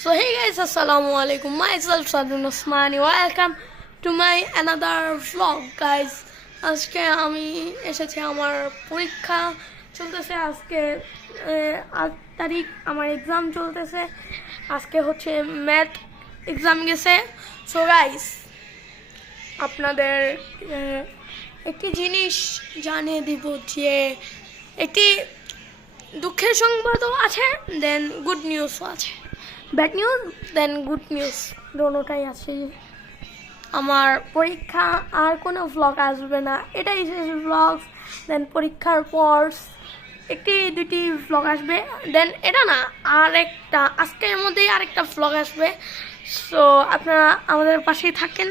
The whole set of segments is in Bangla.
So hey guys, assalamu alaikum. Myself Sadun Osmani. Welcome to my another vlog, guys. আজকে আমি এসেছি আমার পরীক্ষা চলতেছে আজকে 8 তারিখ আমার এক্সাম চলতেছে আজকে হচ্ছে ম্যাথ এক্সাম গেছে সো গাইস আপনাদের একটি জিনিস জানিয়ে দিব যে একটি দুঃখের সংবাদও আছে দেন গুড নিউজও আছে ব্যাড নিউজ দেন গুড নিউজ দোনোটাই আছে আমার পরীক্ষা আর কোনো ভ্লগ আসবে না এটাই শেষ ভ্লগ দেন পরীক্ষার পর একটি দুটি ভ্লগ আসবে দেন এটা না আরেকটা আজকের মধ্যেই আরেকটা ভ্লগ আসবে সো আপনারা আমাদের পাশেই থাকেন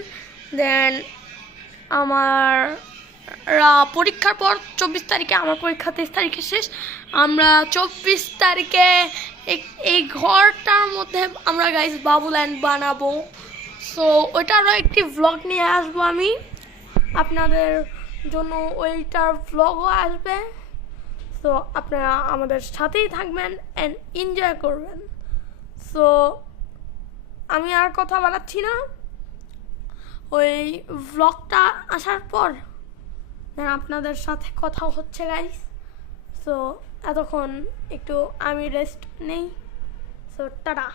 দেন আমার পরীক্ষার পর 24 তারিখে আমার পরীক্ষা 23 তারিখে শেষ আমরা 24 তারিখে এই ঘরটার মধ্যে আমরা গাইস বাবুল্যান্ড বানাবো সো ওইটারও একটি ভ্লগ নিয়ে আসবো আমি আপনাদের জন্য ওইটার ভ্লগও আসবে সো আপনারা আমাদের সাথেই থাকবেন অ্যান্ড এনজয় করবেন সো আমি আর কথা বলাচ্ছি না ওই ভ্লগটা আসার পর আপনাদের সাথে কথা হচ্ছে গাইস সো এতক্ষণ একটু আমি রেস্ট নেই সো টাটা